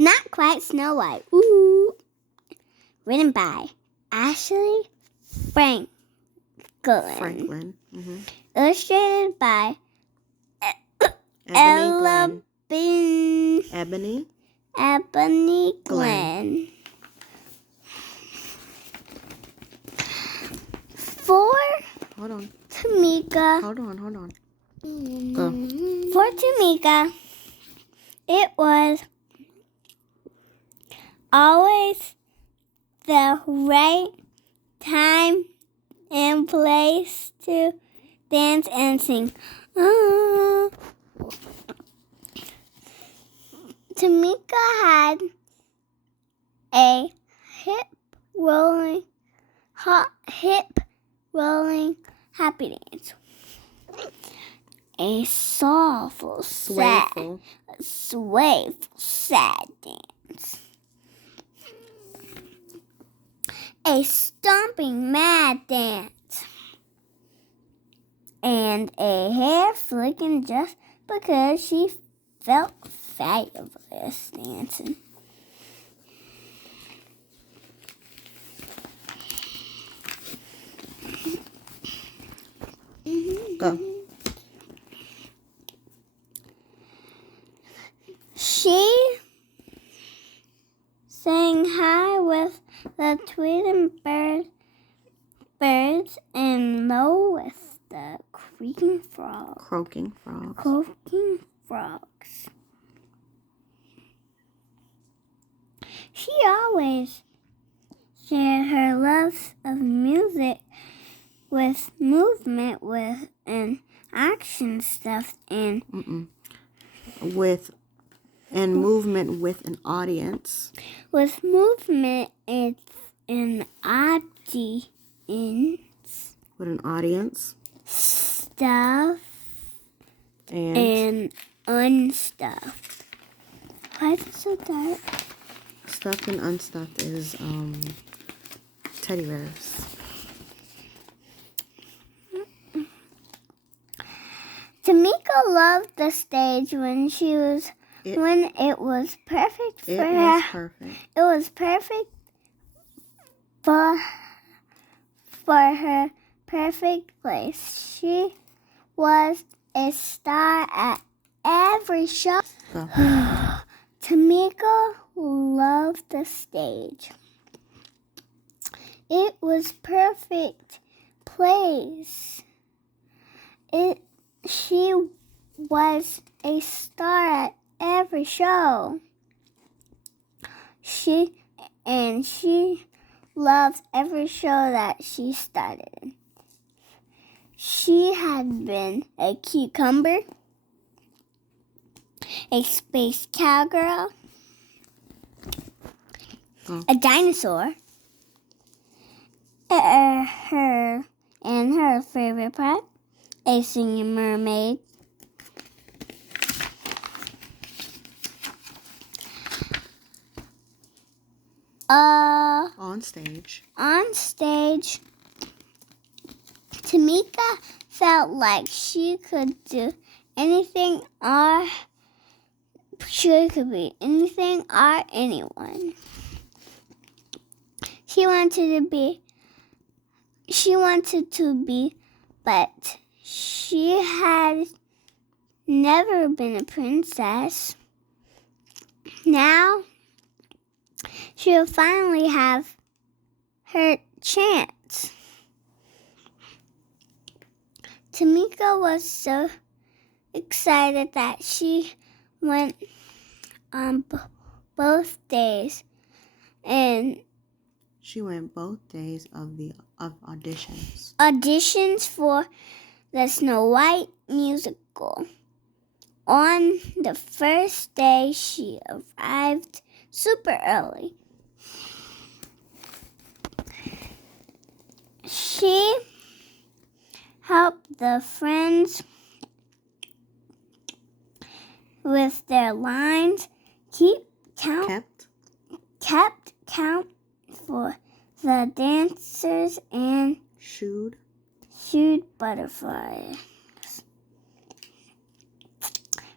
Not Quite Snow White. Ooh. Written by Ashley Franklin. Mm-hmm. Illustrated by Ebony Glenn. For Hold on. Tamika. Hold on. Go. For Tamika, it was always the right time and place to dance and sing. Tamika had a hip rolling happy dance. A soulful, swayful, sad dance. A stomping, mad dance. And a hair flicking just because she felt fabulous dancing. Go. She sang high with the tweeting birds and low with the croaking frogs. She always shared her love of music with movement, with an action stuff, and movement with an audience. With movement, it's an audience. With an audience. Stuff and unstuffed. Why is it so dark? Stuffed and unstuffed is teddy bears. Tamika loved the stage when it was perfect for her. It was perfect for her perfect place. She was a star at every show. Tamika loved the stage. It was perfect place. She was a star at every show. She loved every show that she started. She had been a cucumber, a space cowgirl, a dinosaur, her favorite part, a singing mermaid, on stage, Tamika felt like she could do anything or she could be anything or anyone. She wanted to be, but she had never been a princess. Now, she'll finally have her chance. Tamika was so excited that she went on both days, and she went both days of auditions. Auditions for the Snow White musical. On the first day, she arrived super early. She helped the friends with their lines, kept count for the dancers, and shooed butterflies.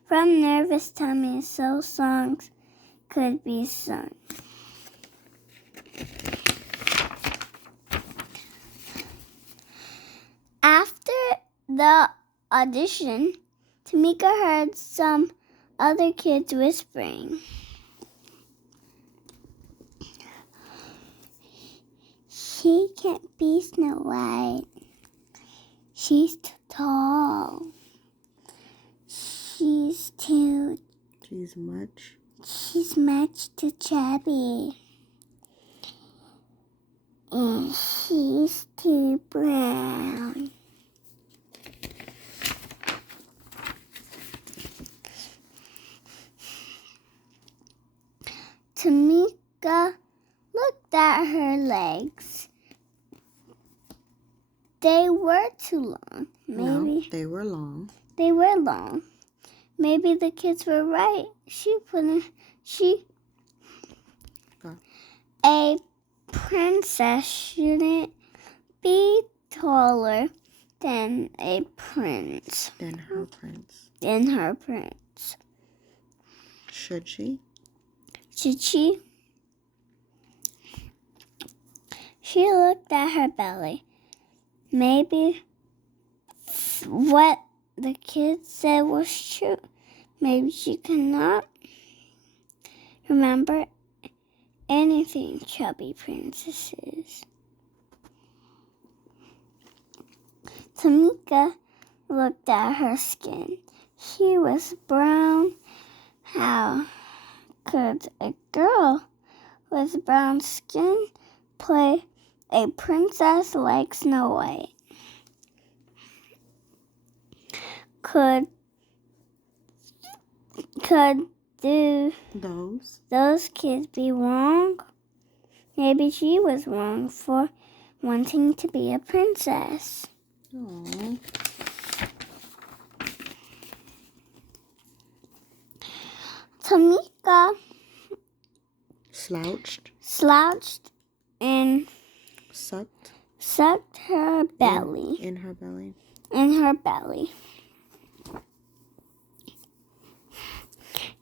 From Nervous Tummy, so songs could be sung. After the audition, Tamika heard some other kids whispering. She can't be Snow White. She's too tall. She's much too chubby. And she's too brown. Tamika looked at her legs. They were too long. No, they were long. They were long. Maybe the kids were right. A princess shouldn't be taller than a prince. Than her prince. Should she? Should she? She looked at her belly. Maybe what the kids said was true. Maybe she could not remember anything chubby princesses. Tamika looked at her skin. She was brown. How could a girl with brown skin play a princess like Snow White? Could those kids be wrong? Maybe she was wrong for wanting to be a princess. Aww. Tamika slouched and sucked her belly. In her belly.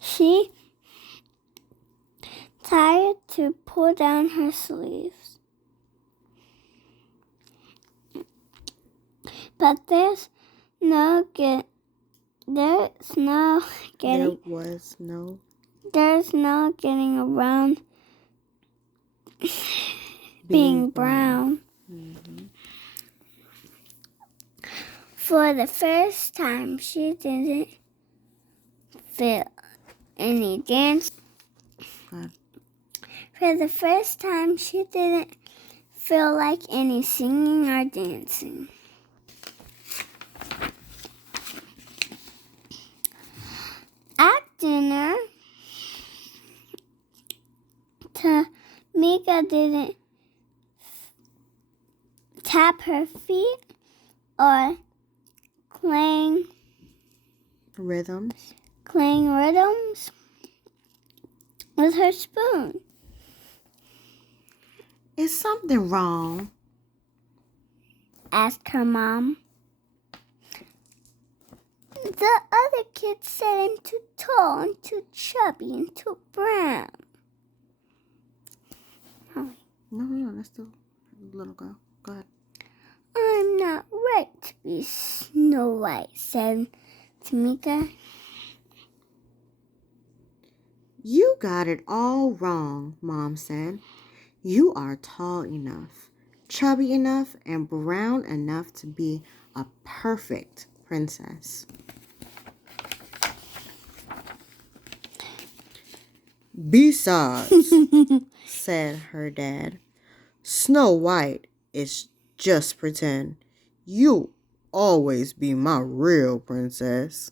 She tried to pull down her sleeves. But there's no getting around being brown. Mm-hmm. For the first time, she didn't feel any dance. For the first time, she didn't feel like any singing or dancing. At dinner, Tamika didn't tap her feet or clang rhythms with her spoon. Is something wrong? Asked her mom. The other kids said I'm too tall and too chubby and too brown. Oh. No, that's the little girl. Go ahead. I'm not right to be Snow White, said Tamika. You got it all wrong, Mom said. You are tall enough, chubby enough, and brown enough to be a perfect princess. Besides, said her dad, Snow White is just pretend. You'll always be my real princess.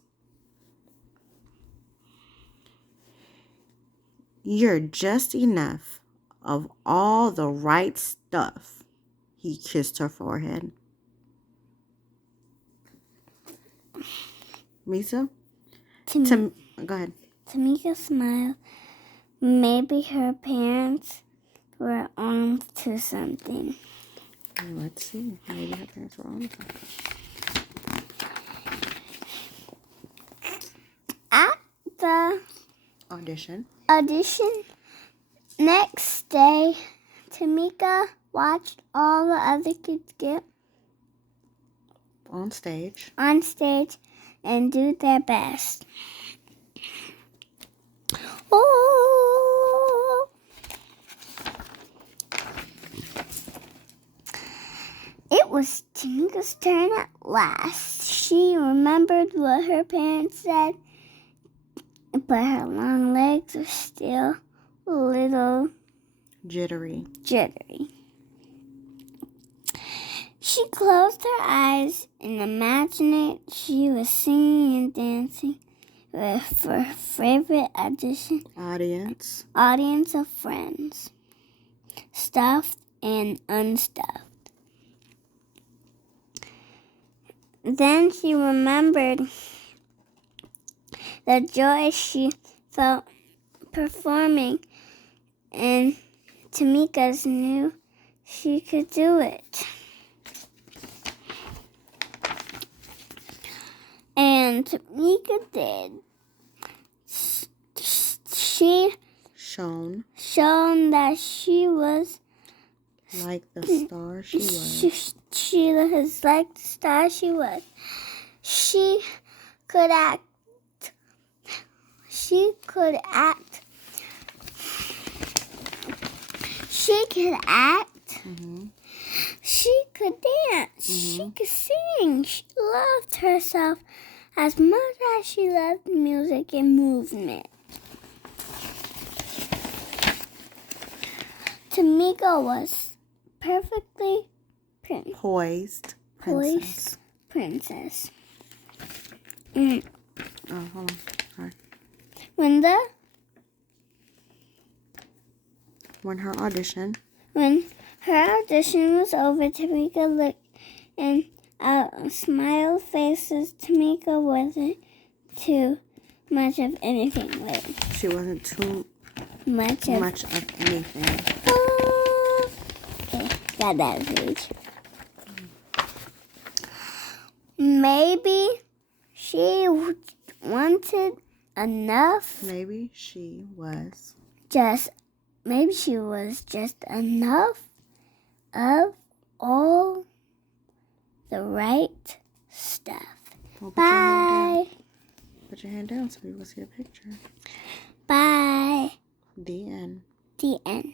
You're just enough of all the right stuff. He kissed her forehead. Misa? Go ahead. Tamika smiled. Maybe her parents were on to something. Let's see. Maybe her parents were on to something. audition. Next day, Tamika watched all the other kids get on stage and do their best. Oh! It was Tamika's turn at last. She remembered what her parents said, but her long legs were still a little jittery. She closed her eyes and imagined she was singing and dancing with her favorite audience of friends, stuffed and unstuffed. Then she remembered the joy she felt performing, and Tamika knew she could do it. And Tamika did. She shown that she was like the star she was. She was like the star she was. She could act. She could act. She could act. Mm-hmm. She could dance. Mm-hmm. She could sing. She loved herself as much as she loved music and movement. Tamika was perfectly poised princess. Oh, hold on. Sorry. When her audition was over, Tamika looked and smiled faces. Tamika wasn't too much of anything. She wasn't too much of anything. Okay, got that page. Maybe she wanted enough. Maybe she was just enough of all the right stuff. Well, Bye. Put your hand down so we will see a picture. Bye. The end. The end.